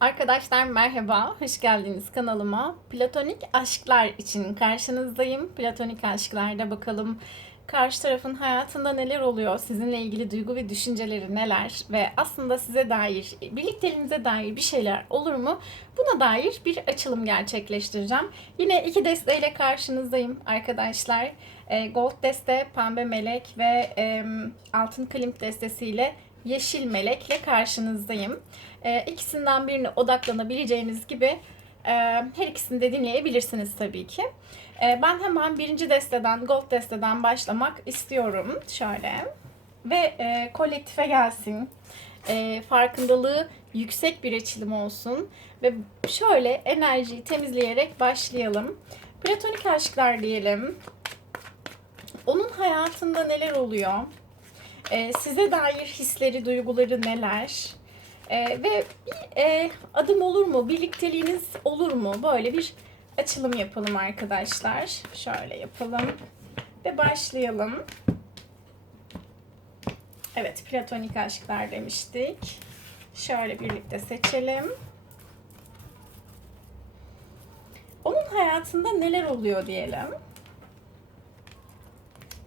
Arkadaşlar merhaba, hoş geldiniz kanalıma. Platonik aşklar için karşınızdayım. Platonik aşklarda bakalım karşı tarafın hayatında neler oluyor, sizinle ilgili duygu ve düşünceleri neler ve aslında size dair, birlikteliğinize dair bir şeyler olur mu? Buna dair bir açılım gerçekleştireceğim. Yine iki desteğiyle karşınızdayım arkadaşlar. E, Gold deste, pembe melek ve altın klimp destesiyle yeşil melekle karşınızdayım. E, ikisinden birine odaklanabileceğiniz gibi e, her ikisini de dinleyebilirsiniz tabii ki. E, ben hemen birinci desteden, gold desteden başlamak istiyorum. Şöyle. Ve e, kolektife gelsin. E, farkındalığı yüksek bir açılım olsun. Ve şöyle enerjiyi temizleyerek başlayalım. Platonik aşklar diyelim. Onun hayatında neler oluyor? E, size dair hisleri, duyguları neler? E, ve bir e, adım olur mu? Birlikteliğiniz olur mu? Böyle bir açılım yapalım arkadaşlar. Şöyle yapalım. Ve başlayalım. Evet, platonik aşklar demiştik. Şöyle birlikte seçelim. Onun hayatında neler oluyor diyelim.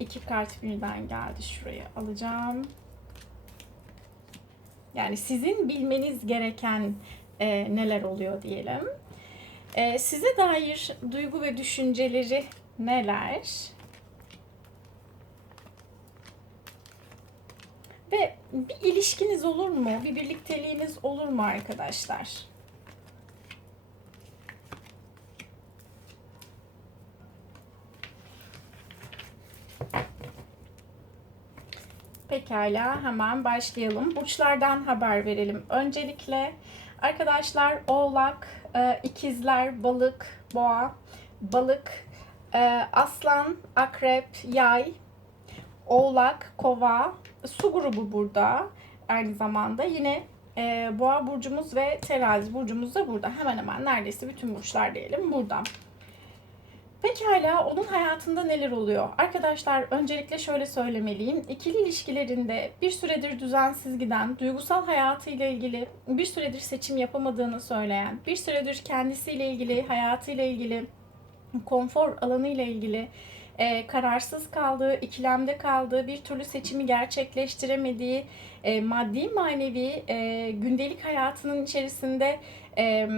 İki kart birden geldi. Şuraya alacağım. Yani sizin bilmeniz gereken e, neler oluyor diyelim. E, size dair duygu ve düşünceleri neler? Ve bir ilişkiniz olur mu? Bir birlikteliğiniz olur mu arkadaşlar? Pekala hemen başlayalım. Burçlardan haber verelim. Öncelikle arkadaşlar Oğlak, e, ikizler, balık, boğa, balık, e, aslan, akrep, yay, oğlak, kova, su grubu burada aynı zamanda. Yine e, boğa burcumuz ve terazi burcumuz da burada. Hemen hemen neredeyse bütün burçlar diyelim burada. Pekala onun hayatında neler oluyor? Arkadaşlar öncelikle şöyle söylemeliyim. İkili ilişkilerinde bir süredir düzensiz giden, duygusal hayatıyla ilgili bir süredir seçim yapamadığını söyleyen, bir süredir kendisiyle ilgili, hayatıyla ilgili, konfor alanıyla ilgili e, kararsız kaldığı, ikilemde kaldığı, bir türlü seçimi gerçekleştiremediği, e, maddi manevi e, gündelik hayatının içerisinde e,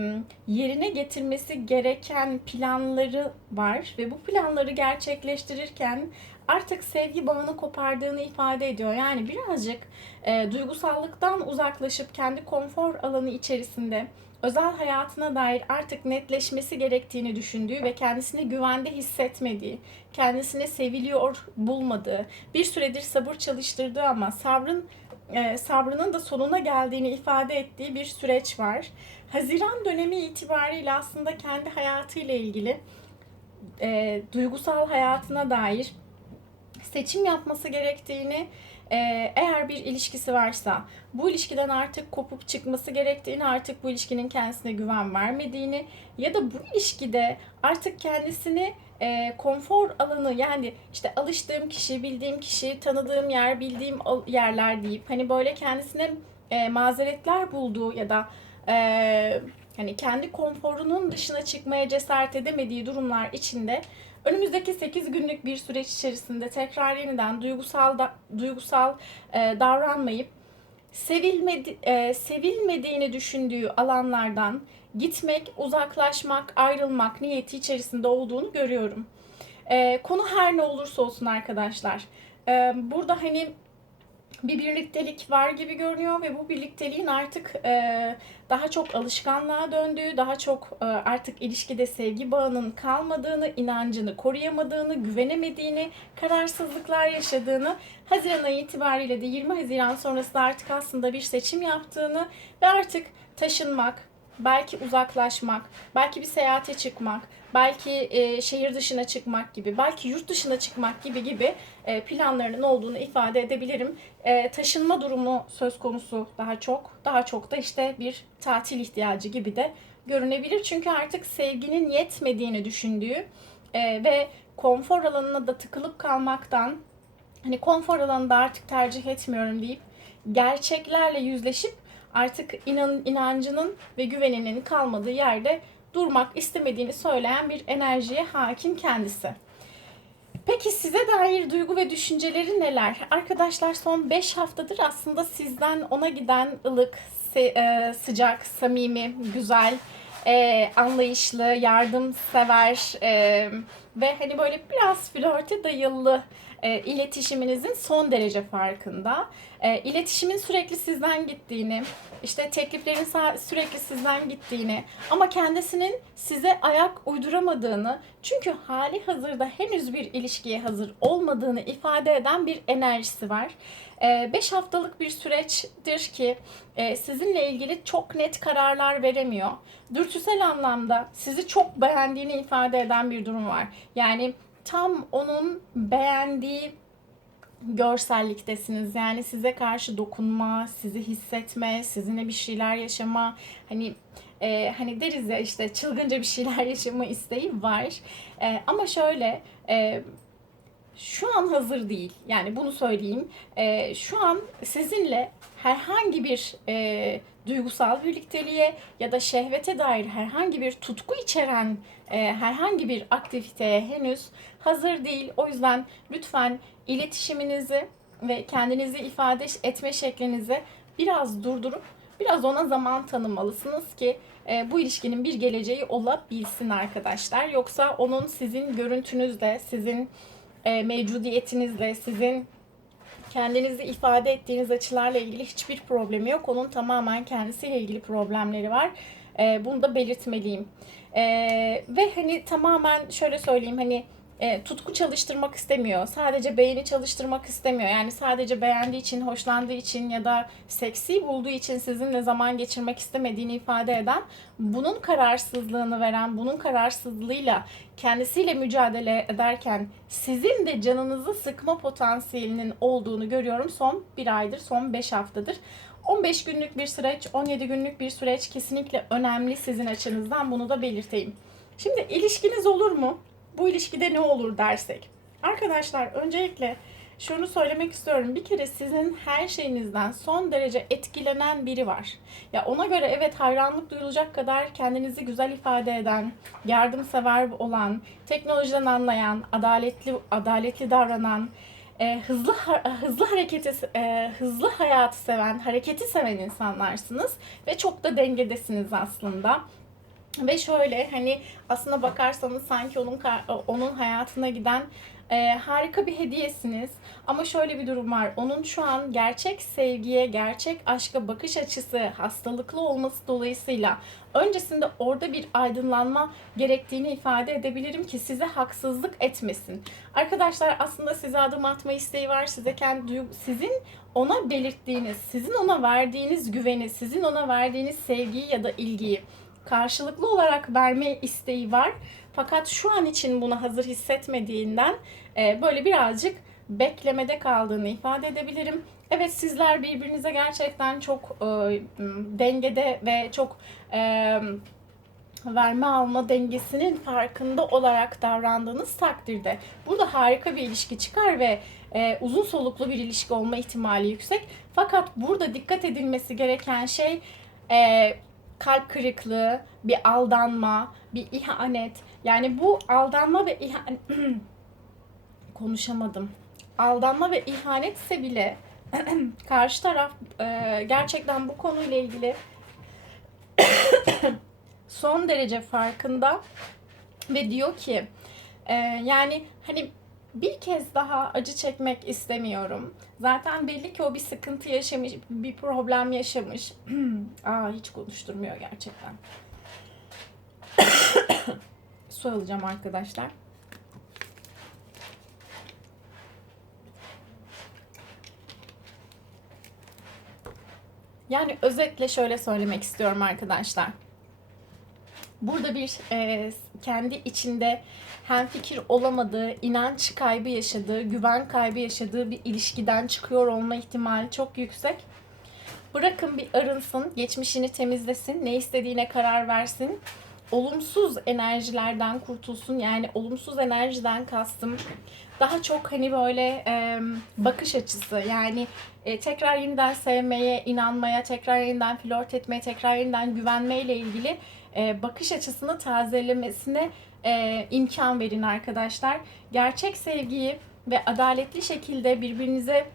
yerine getirmesi gereken planları var ve bu planları gerçekleştirirken artık sevgi bağını kopardığını ifade ediyor. Yani birazcık e, duygusallıktan uzaklaşıp kendi konfor alanı içerisinde özel hayatına dair artık netleşmesi gerektiğini düşündüğü ve kendisini güvende hissetmediği, kendisine seviliyor bulmadığı, bir süredir sabır çalıştırdığı ama sabrın e, sabrının da sonuna geldiğini ifade ettiği bir süreç var. Haziran dönemi itibariyle aslında kendi hayatıyla ilgili e, duygusal hayatına dair seçim yapması gerektiğini e, eğer bir ilişkisi varsa bu ilişkiden artık kopup çıkması gerektiğini artık bu ilişkinin kendisine güven vermediğini ya da bu ilişkide artık kendisini e, konfor alanı yani işte alıştığım kişi, bildiğim kişi, tanıdığım yer, bildiğim yerler deyip hani böyle kendisine e, mazeretler bulduğu ya da e, hani kendi konforunun dışına çıkmaya cesaret edemediği durumlar içinde önümüzdeki 8 günlük bir süreç içerisinde tekrar yeniden duygusal da, duygusal e, davranmayıp sevilmedi, e, sevilmediğini düşündüğü alanlardan gitmek, uzaklaşmak, ayrılmak niyeti içerisinde olduğunu görüyorum. E, konu her ne olursa olsun arkadaşlar. E, burada hani bir birliktelik var gibi görünüyor ve bu birlikteliğin artık e, daha çok alışkanlığa döndüğü, daha çok e, artık ilişkide sevgi bağının kalmadığını, inancını koruyamadığını, güvenemediğini, kararsızlıklar yaşadığını, Haziran ayı itibariyle de 20 Haziran sonrası da artık aslında bir seçim yaptığını ve artık taşınmak, belki uzaklaşmak, belki bir seyahate çıkmak, belki e, şehir dışına çıkmak gibi, belki yurt dışına çıkmak gibi gibi e, planlarının olduğunu ifade edebilirim. E, taşınma durumu söz konusu daha çok, daha çok da işte bir tatil ihtiyacı gibi de görünebilir. Çünkü artık sevginin yetmediğini düşündüğü e, ve konfor alanına da tıkılıp kalmaktan, hani konfor alanında artık tercih etmiyorum deyip gerçeklerle yüzleşip artık inan, inancının ve güveninin kalmadığı yerde durmak istemediğini söyleyen bir enerjiye hakim kendisi. Peki size dair duygu ve düşünceleri neler? Arkadaşlar son 5 haftadır aslında sizden ona giden ılık, e, sıcak, samimi, güzel, e, anlayışlı, yardımsever e, ve hani böyle biraz flörte dayalı e, iletişiminizin son derece farkında. E, iletişimin sürekli sizden gittiğini, işte tekliflerin sürekli sizden gittiğini ama kendisinin size ayak uyduramadığını çünkü hali hazırda henüz bir ilişkiye hazır olmadığını ifade eden bir enerjisi var. 5 haftalık bir süreçtir ki e, sizinle ilgili çok net kararlar veremiyor. Dürtüsel anlamda sizi çok beğendiğini ifade eden bir durum var. Yani tam onun beğendiği görselliktesiniz. Yani size karşı dokunma, sizi hissetme, sizinle bir şeyler yaşama, hani e, hani deriz ya işte çılgınca bir şeyler yaşama isteği var. E, ama şöyle e, şu an hazır değil. Yani bunu söyleyeyim. E, şu an sizinle herhangi bir e, duygusal birlikteliğe ya da şehvete dair herhangi bir tutku içeren e, herhangi bir aktiviteye henüz hazır değil. O yüzden lütfen iletişiminizi ve kendinizi ifade etme şeklinizi biraz durdurup biraz ona zaman tanımalısınız ki e, bu ilişkinin bir geleceği olabilsin arkadaşlar. Yoksa onun sizin görüntünüzle, sizin e, mevcudiyetinizle, sizin kendinizi ifade ettiğiniz açılarla ilgili hiçbir problemi yok. Onun tamamen kendisiyle ilgili problemleri var. E, bunu da belirtmeliyim. E, ve hani tamamen şöyle söyleyeyim hani e, tutku çalıştırmak istemiyor. Sadece beğeni çalıştırmak istemiyor. Yani sadece beğendiği için, hoşlandığı için ya da seksi bulduğu için sizinle zaman geçirmek istemediğini ifade eden, bunun kararsızlığını veren, bunun kararsızlığıyla kendisiyle mücadele ederken sizin de canınızı sıkma potansiyelinin olduğunu görüyorum son bir aydır, son 5 haftadır. 15 günlük bir süreç, 17 günlük bir süreç kesinlikle önemli sizin açınızdan bunu da belirteyim. Şimdi ilişkiniz olur mu? Bu ilişkide ne olur dersek. Arkadaşlar öncelikle şunu söylemek istiyorum. Bir kere sizin her şeyinizden son derece etkilenen biri var. Ya ona göre evet hayranlık duyulacak kadar kendinizi güzel ifade eden, yardımsever olan, teknolojiden anlayan, adaletli adaletli davranan, e, hızlı hızlı hareketi e, hızlı hayatı seven, hareketi seven insanlarsınız ve çok da dengedesiniz aslında. Ve şöyle hani aslına bakarsanız sanki onun onun hayatına giden e, harika bir hediyesiniz. Ama şöyle bir durum var. Onun şu an gerçek sevgiye, gerçek aşka bakış açısı hastalıklı olması dolayısıyla öncesinde orada bir aydınlanma gerektiğini ifade edebilirim ki size haksızlık etmesin. Arkadaşlar aslında size adım atma isteği var. Size kendi sizin ona belirttiğiniz, sizin ona verdiğiniz güveni, sizin ona verdiğiniz sevgiyi ya da ilgiyi karşılıklı olarak verme isteği var. Fakat şu an için buna hazır hissetmediğinden e, böyle birazcık beklemede kaldığını ifade edebilirim. Evet sizler birbirinize gerçekten çok e, dengede ve çok e, verme alma dengesinin farkında olarak davrandığınız takdirde burada harika bir ilişki çıkar ve uzun soluklu bir ilişki olma ihtimali yüksek. Fakat burada dikkat edilmesi gereken şey kalp kırıklığı, bir aldanma, bir ihanet. Yani bu aldanma ve ihanet konuşamadım. Aldanma ve ihanet ise bile karşı taraf e, gerçekten bu konuyla ilgili son derece farkında ve diyor ki e, yani hani bir kez daha acı çekmek istemiyorum. Zaten belli ki o bir sıkıntı yaşamış, bir problem yaşamış. Aa hiç konuşturmuyor gerçekten. Su alacağım arkadaşlar. Yani özetle şöyle söylemek istiyorum arkadaşlar. Burada bir e, kendi içinde hem fikir olamadığı, inanç kaybı yaşadığı, güven kaybı yaşadığı bir ilişkiden çıkıyor olma ihtimali çok yüksek. Bırakın bir arınsın, geçmişini temizlesin, ne istediğine karar versin. olumsuz enerjilerden kurtulsun. Yani olumsuz enerjiden kastım daha çok hani böyle e, bakış açısı yani e, tekrar yeniden sevmeye, inanmaya, tekrar yeniden flört etmeye, tekrar yeniden güvenmeyle ilgili e, bakış açısını tazelemesine e, imkan verin arkadaşlar. Gerçek sevgiyi ve adaletli şekilde birbirinize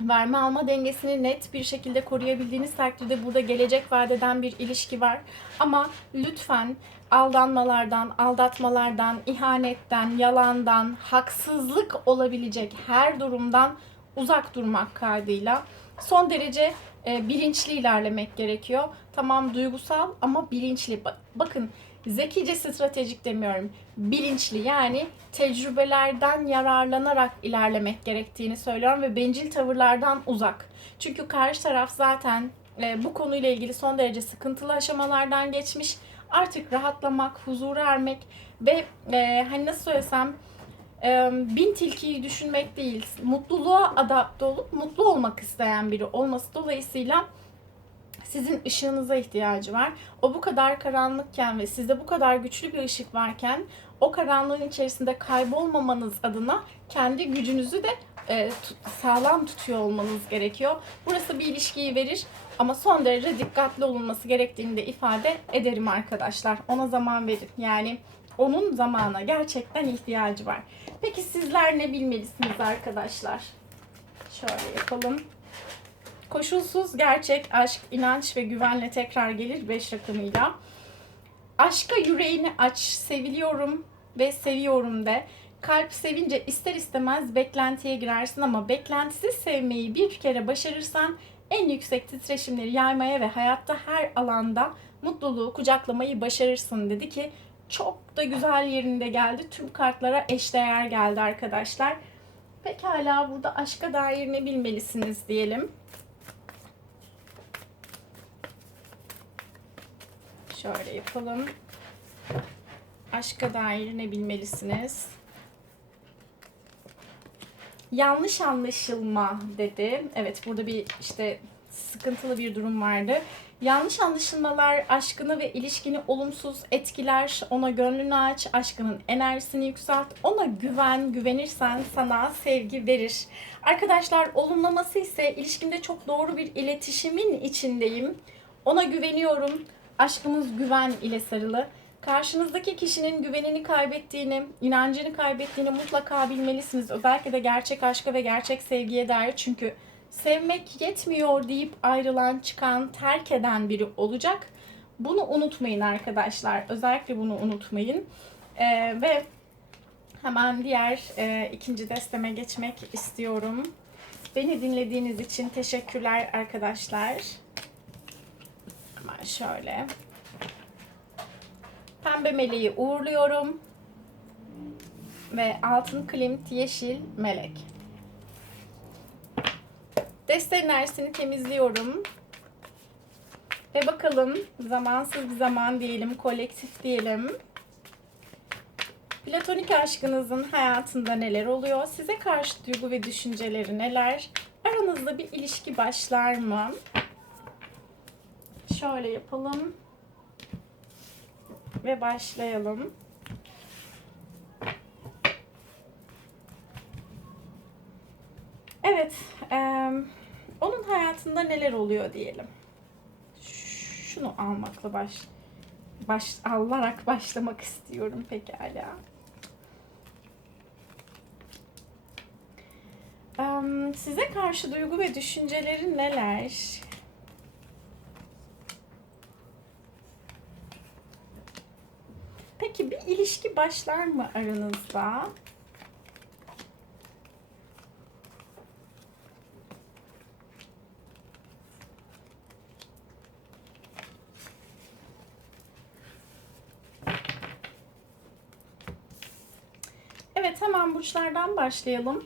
verme alma dengesini net bir şekilde koruyabildiğiniz takdirde burada gelecek vadeden bir ilişki var. Ama lütfen aldanmalardan, aldatmalardan, ihanetten, yalandan, haksızlık olabilecek her durumdan uzak durmak kaydıyla son derece e, bilinçli ilerlemek gerekiyor. Tamam duygusal ama bilinçli. Ba- Bakın zekice stratejik demiyorum. Bilinçli yani tecrübelerden yararlanarak ilerlemek gerektiğini söylüyorum ve bencil tavırlardan uzak. Çünkü karşı taraf zaten e, bu konuyla ilgili son derece sıkıntılı aşamalardan geçmiş. Artık rahatlamak, huzura ermek ve e, hani nasıl söylesem e, bin tilkiyi düşünmek değil, mutluluğa adapte olup mutlu olmak isteyen biri olması dolayısıyla sizin ışığınıza ihtiyacı var. O bu kadar karanlıkken ve sizde bu kadar güçlü bir ışık varken o karanlığın içerisinde kaybolmamanız adına kendi gücünüzü de e, sağlam tutuyor olmanız gerekiyor. Burası bir ilişkiyi verir ama son derece dikkatli olunması gerektiğini de ifade ederim arkadaşlar. Ona zaman verin. Yani onun zamana gerçekten ihtiyacı var. Peki sizler ne bilmelisiniz arkadaşlar? Şöyle yapalım. Koşulsuz gerçek aşk, inanç ve güvenle tekrar gelir 5 rakamıyla. Aşka yüreğini aç, seviliyorum ve seviyorum de. Kalp sevince ister istemez beklentiye girersin ama beklentisiz sevmeyi bir kere başarırsan en yüksek titreşimleri yaymaya ve hayatta her alanda mutluluğu kucaklamayı başarırsın dedi ki çok da güzel yerinde geldi. Tüm kartlara eşdeğer geldi arkadaşlar. Pekala burada aşka dair ne bilmelisiniz diyelim. Şöyle yapalım. Aşka dair ne bilmelisiniz? Yanlış anlaşılma dedi. Evet burada bir işte sıkıntılı bir durum vardı. Yanlış anlaşılmalar aşkını ve ilişkini olumsuz etkiler. Ona gönlünü aç, aşkının enerjisini yükselt. Ona güven, güvenirsen sana sevgi verir. Arkadaşlar olumlaması ise ilişkimde çok doğru bir iletişimin içindeyim. Ona güveniyorum. Aşkımız güven ile sarılı. Karşınızdaki kişinin güvenini kaybettiğini, inancını kaybettiğini mutlaka bilmelisiniz. Özellikle de gerçek aşka ve gerçek sevgiye dair. Çünkü sevmek yetmiyor deyip ayrılan, çıkan, terk eden biri olacak. Bunu unutmayın arkadaşlar. Özellikle bunu unutmayın. Ee, ve hemen diğer e, ikinci desteme geçmek istiyorum. Beni dinlediğiniz için teşekkürler arkadaşlar. Şöyle. Pembe meleği uğurluyorum. Ve altın klimt yeşil melek. Deste enerjisini temizliyorum. Ve bakalım zamansız bir zaman diyelim, kolektif diyelim. Platonik aşkınızın hayatında neler oluyor? Size karşı duygu ve düşünceleri neler? Aranızda bir ilişki başlar mı? Şöyle yapalım. Ve başlayalım. Evet, eee, onun hayatında neler oluyor diyelim. Şunu almakla baş, baş alarak başlamak istiyorum pekala. Size karşı duygu ve düşünceleri neler? Peki bir ilişki başlar mı aranızda? Evet hemen burçlardan başlayalım.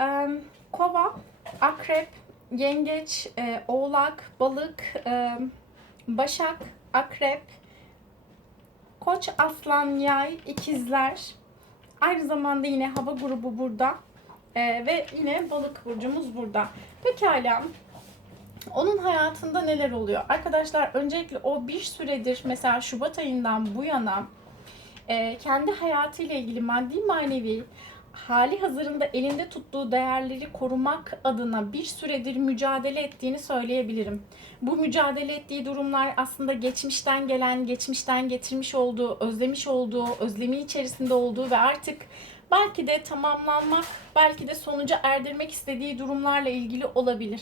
Ee, Kova, Akrep, Yengeç, e, Oğlak, Balık, e, Başak, Akrep, Koç, Aslan, Yay, İkizler. Aynı zamanda yine hava grubu burada. Ee, ve yine balık burcumuz burada. Pekala. Onun hayatında neler oluyor? Arkadaşlar öncelikle o bir süredir mesela Şubat ayından bu yana e, kendi hayatıyla ilgili maddi manevi hali hazırında elinde tuttuğu değerleri korumak adına bir süredir mücadele ettiğini söyleyebilirim. Bu mücadele ettiği durumlar aslında geçmişten gelen, geçmişten getirmiş olduğu, özlemiş olduğu, özlemi içerisinde olduğu ve artık belki de tamamlanmak, belki de sonuca erdirmek istediği durumlarla ilgili olabilir.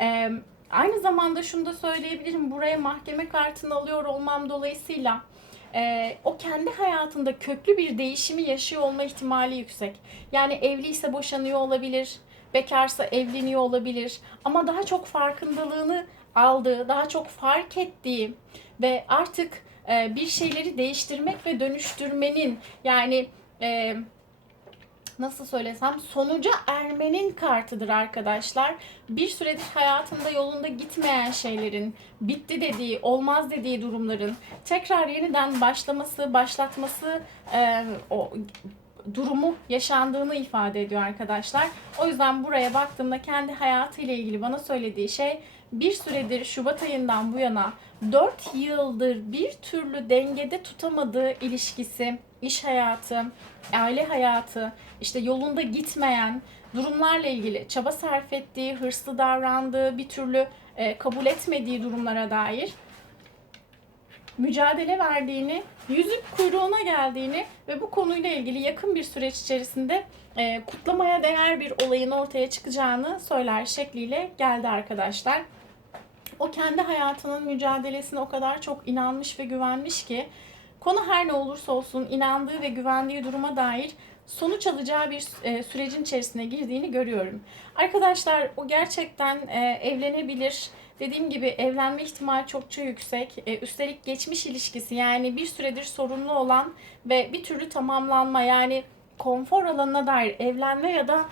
Ee, aynı zamanda şunu da söyleyebilirim. Buraya mahkeme kartını alıyor olmam dolayısıyla e, o kendi hayatında köklü bir değişimi yaşıyor olma ihtimali yüksek. Yani evliyse boşanıyor olabilir, bekarsa evleniyor olabilir ama daha çok farkındalığını aldığı, daha çok fark ettiği ve artık e, bir şeyleri değiştirmek ve dönüştürmenin yani e, nasıl söylesem sonuca ermenin kartıdır arkadaşlar. Bir süredir hayatında yolunda gitmeyen şeylerin, bitti dediği, olmaz dediği durumların tekrar yeniden başlaması, başlatması e, o durumu yaşandığını ifade ediyor arkadaşlar. O yüzden buraya baktığımda kendi hayatıyla ilgili bana söylediği şey bir süredir Şubat ayından bu yana 4 yıldır bir türlü dengede tutamadığı ilişkisi, iş hayatı, aile hayatı, işte yolunda gitmeyen durumlarla ilgili çaba sarf ettiği, hırslı davrandığı, bir türlü e, kabul etmediği durumlara dair mücadele verdiğini, yüzük kuyruğuna geldiğini ve bu konuyla ilgili yakın bir süreç içerisinde e, kutlamaya değer bir olayın ortaya çıkacağını söyler şekliyle geldi arkadaşlar. O kendi hayatının mücadelesine o kadar çok inanmış ve güvenmiş ki konu her ne olursa olsun inandığı ve güvendiği duruma dair sonuç alacağı bir e, sürecin içerisine girdiğini görüyorum. Arkadaşlar o gerçekten e, evlenebilir. Dediğim gibi evlenme ihtimali çokça yüksek. E, üstelik geçmiş ilişkisi yani bir süredir sorunlu olan ve bir türlü tamamlanma yani konfor alanına dair evlenme ya da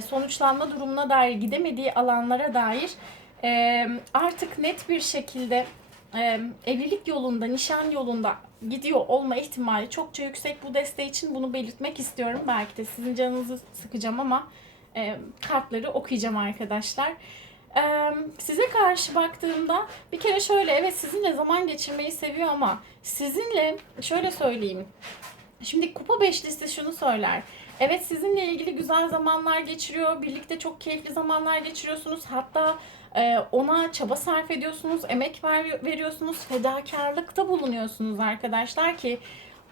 sonuçlanma durumuna dair gidemediği alanlara dair artık net bir şekilde evlilik yolunda, nişan yolunda gidiyor olma ihtimali çokça yüksek. Bu desteği için bunu belirtmek istiyorum. Belki de sizin canınızı sıkacağım ama e, kartları okuyacağım arkadaşlar. E, size karşı baktığımda bir kere şöyle evet sizinle zaman geçirmeyi seviyor ama sizinle şöyle söyleyeyim. Şimdi kupa beşlisi şunu söyler. Evet sizinle ilgili güzel zamanlar geçiriyor. Birlikte çok keyifli zamanlar geçiriyorsunuz. Hatta e, ona çaba sarf ediyorsunuz, emek ver, veriyorsunuz, fedakarlıkta bulunuyorsunuz arkadaşlar ki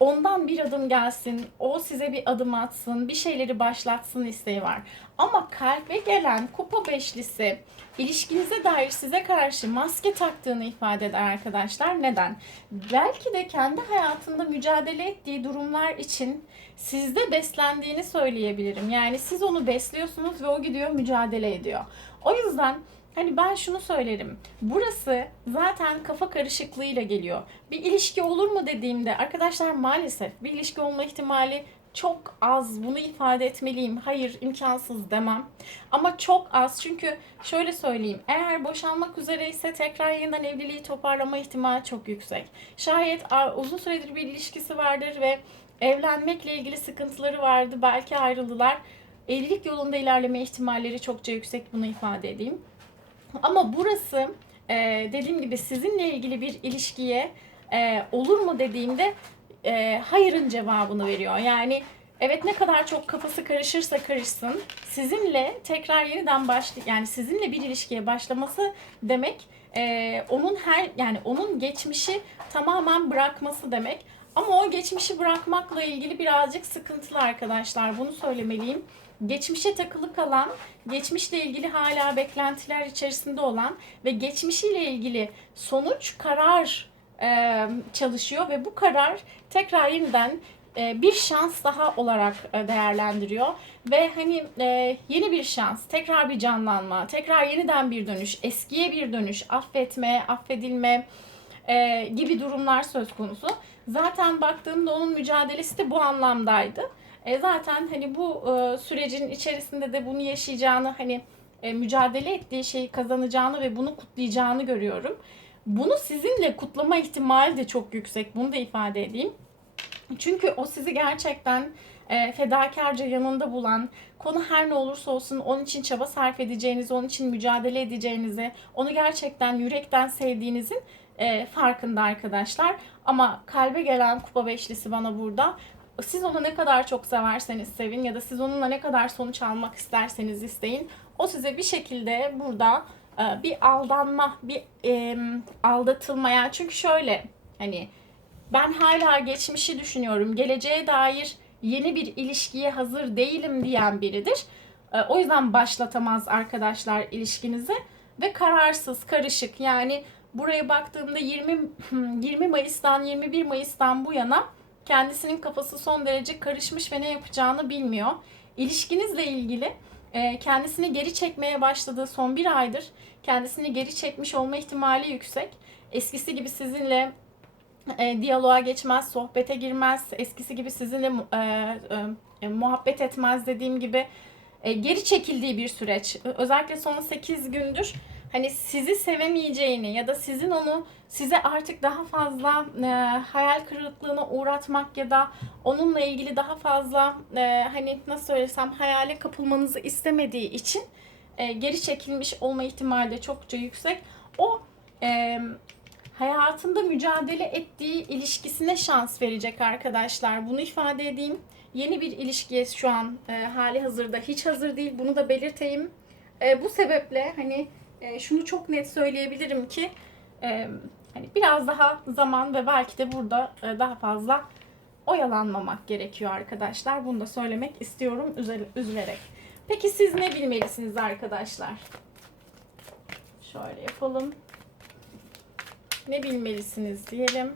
ondan bir adım gelsin, o size bir adım atsın, bir şeyleri başlatsın isteği var. Ama kalbe gelen kupa beşlisi ilişkinize dair size karşı maske taktığını ifade eder arkadaşlar. Neden? Belki de kendi hayatında mücadele ettiği durumlar için sizde beslendiğini söyleyebilirim. Yani siz onu besliyorsunuz ve o gidiyor mücadele ediyor. O yüzden Hani ben şunu söylerim. Burası zaten kafa karışıklığıyla geliyor. Bir ilişki olur mu dediğimde arkadaşlar maalesef bir ilişki olma ihtimali çok az bunu ifade etmeliyim. Hayır imkansız demem. Ama çok az çünkü şöyle söyleyeyim. Eğer boşanmak üzereyse tekrar yeniden evliliği toparlama ihtimali çok yüksek. Şayet uzun süredir bir ilişkisi vardır ve evlenmekle ilgili sıkıntıları vardı. Belki ayrıldılar. Evlilik yolunda ilerleme ihtimalleri çokça yüksek bunu ifade edeyim. Ama burası e, dediğim gibi sizinle ilgili bir ilişkiye e, olur mu dediğimde e, hayırın cevabını veriyor. Yani evet ne kadar çok kafası karışırsa karışsın sizinle tekrar yeniden başlı yani sizinle bir ilişkiye başlaması demek e, onun her yani onun geçmişi tamamen bırakması demek. Ama o geçmişi bırakmakla ilgili birazcık sıkıntılı arkadaşlar. Bunu söylemeliyim geçmişe takılı kalan, geçmişle ilgili hala beklentiler içerisinde olan ve geçmişiyle ilgili sonuç karar e, çalışıyor ve bu karar tekrar yeniden e, bir şans daha olarak e, değerlendiriyor ve hani e, yeni bir şans, tekrar bir canlanma, tekrar yeniden bir dönüş, eskiye bir dönüş, affetme, affedilme e, gibi durumlar söz konusu. Zaten baktığımda onun mücadelesi de bu anlamdaydı. E, zaten hani bu e, sürecin içerisinde de bunu yaşayacağını hani e, mücadele ettiği şeyi kazanacağını ve bunu kutlayacağını görüyorum. Bunu sizinle kutlama ihtimali de çok yüksek. Bunu da ifade edeyim. Çünkü o sizi gerçekten e, fedakarca yanında bulan, konu her ne olursa olsun onun için çaba sarf edeceğinizi, onun için mücadele edeceğinizi, onu gerçekten yürekten sevdiğinizin e, farkında arkadaşlar. Ama kalbe gelen kupa beşlisi bana burada. Siz onu ne kadar çok severseniz sevin ya da siz onunla ne kadar sonuç almak isterseniz isteyin. O size bir şekilde burada e, bir aldanma, bir e, aldatılmaya. Çünkü şöyle hani ben hala geçmişi düşünüyorum. Geleceğe dair yeni bir ilişkiye hazır değilim diyen biridir. E, O yüzden başlatamaz arkadaşlar ilişkinizi ve kararsız, karışık. Yani buraya baktığımda 20 20 Mayıs'tan 21 Mayıs'tan bu yana kendisinin kafası son derece karışmış ve ne yapacağını bilmiyor. İlişkinizle ilgili e, kendisini geri çekmeye başladığı son bir aydır kendisini geri çekmiş olma ihtimali yüksek. Eskisi gibi sizinle e, diyaloğa geçmez, sohbete girmez, eskisi gibi sizinle e, e, muhabbet etmez dediğim gibi e, geri çekildiği bir süreç. Özellikle son 8 gündür hani sizi sevemeyeceğini ya da sizin onu size artık daha fazla e, hayal kırıklığına uğratmak ya da onunla ilgili daha fazla e, hani nasıl söylesem hayale kapılmanızı istemediği için e, geri çekilmiş olma ihtimali de çokça yüksek. O e, hayatında mücadele ettiği ilişkisine şans verecek arkadaşlar. Bunu ifade edeyim. Yeni bir ilişkiye şu an e, hali hazırda hiç hazır değil. Bunu da belirteyim. E, bu sebeple hani e, şunu çok net söyleyebilirim ki e, hani biraz daha zaman ve belki de burada e, daha fazla oyalanmamak gerekiyor arkadaşlar. Bunu da söylemek istiyorum üzülerek. Peki siz ne bilmelisiniz arkadaşlar? Şöyle yapalım. Ne bilmelisiniz diyelim.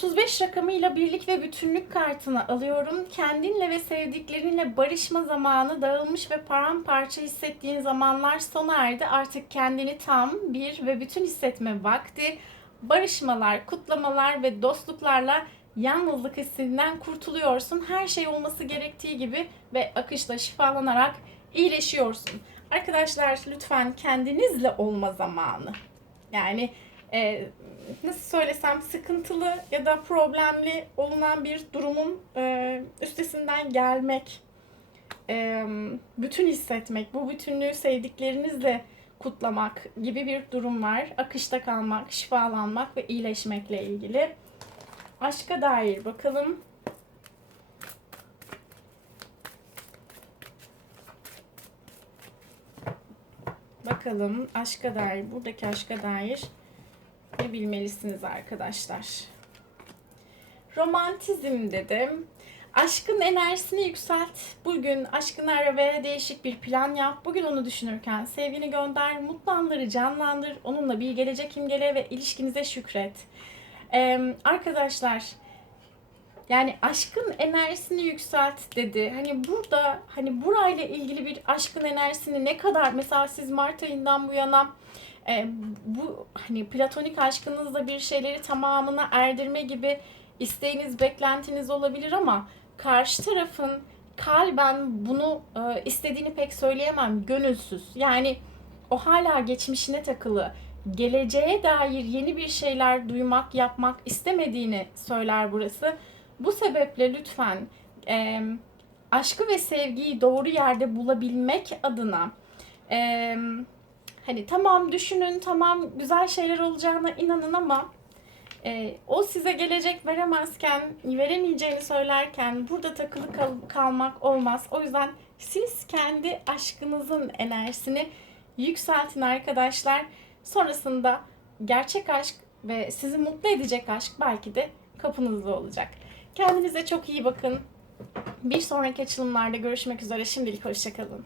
...35 rakamıyla birlik ve bütünlük kartını alıyorum. Kendinle ve sevdiklerinle barışma zamanı dağılmış ve paramparça hissettiğin zamanlar sona erdi. Artık kendini tam, bir ve bütün hissetme vakti. Barışmalar, kutlamalar ve dostluklarla yalnızlık hissinden kurtuluyorsun. Her şey olması gerektiği gibi ve akışla şifalanarak iyileşiyorsun. Arkadaşlar lütfen kendinizle olma zamanı. Yani e, nasıl söylesem sıkıntılı ya da problemli olunan bir durumun e, üstesinden gelmek, e, bütün hissetmek, bu bütünlüğü sevdiklerinizle kutlamak gibi bir durum var. Akışta kalmak, şifalanmak ve iyileşmekle ilgili. Aşka dair bakalım. Bakalım aşka dair, buradaki aşka dair ne bilmelisiniz arkadaşlar. Romantizm dedim. Aşkın enerjisini yükselt. Bugün aşkını ara ve değişik bir plan yap. Bugün onu düşünürken sevgini gönder, mutlu anları canlandır. Onunla bir gelecek imgele ve ilişkinize şükret. Ee, arkadaşlar yani aşkın enerjisini yükselt dedi. Hani burada hani burayla ilgili bir aşkın enerjisini ne kadar mesela siz Mart ayından bu yana e, bu hani platonik aşkınızla bir şeyleri tamamına erdirme gibi isteğiniz, beklentiniz olabilir ama karşı tarafın kalben bunu e, istediğini pek söyleyemem. Gönülsüz. Yani o hala geçmişine takılı. Geleceğe dair yeni bir şeyler duymak, yapmak istemediğini söyler burası. Bu sebeple lütfen e, aşkı ve sevgiyi doğru yerde bulabilmek adına e, hani tamam düşünün, tamam güzel şeyler olacağına inanın ama e, o size gelecek veremezken, veremeyeceğini söylerken burada takılı kal- kalmak olmaz. O yüzden siz kendi aşkınızın enerjisini yükseltin arkadaşlar. Sonrasında gerçek aşk ve sizi mutlu edecek aşk belki de kapınızda olacak. Kendinize çok iyi bakın. Bir sonraki açılımlarda görüşmek üzere. Şimdilik hoşçakalın.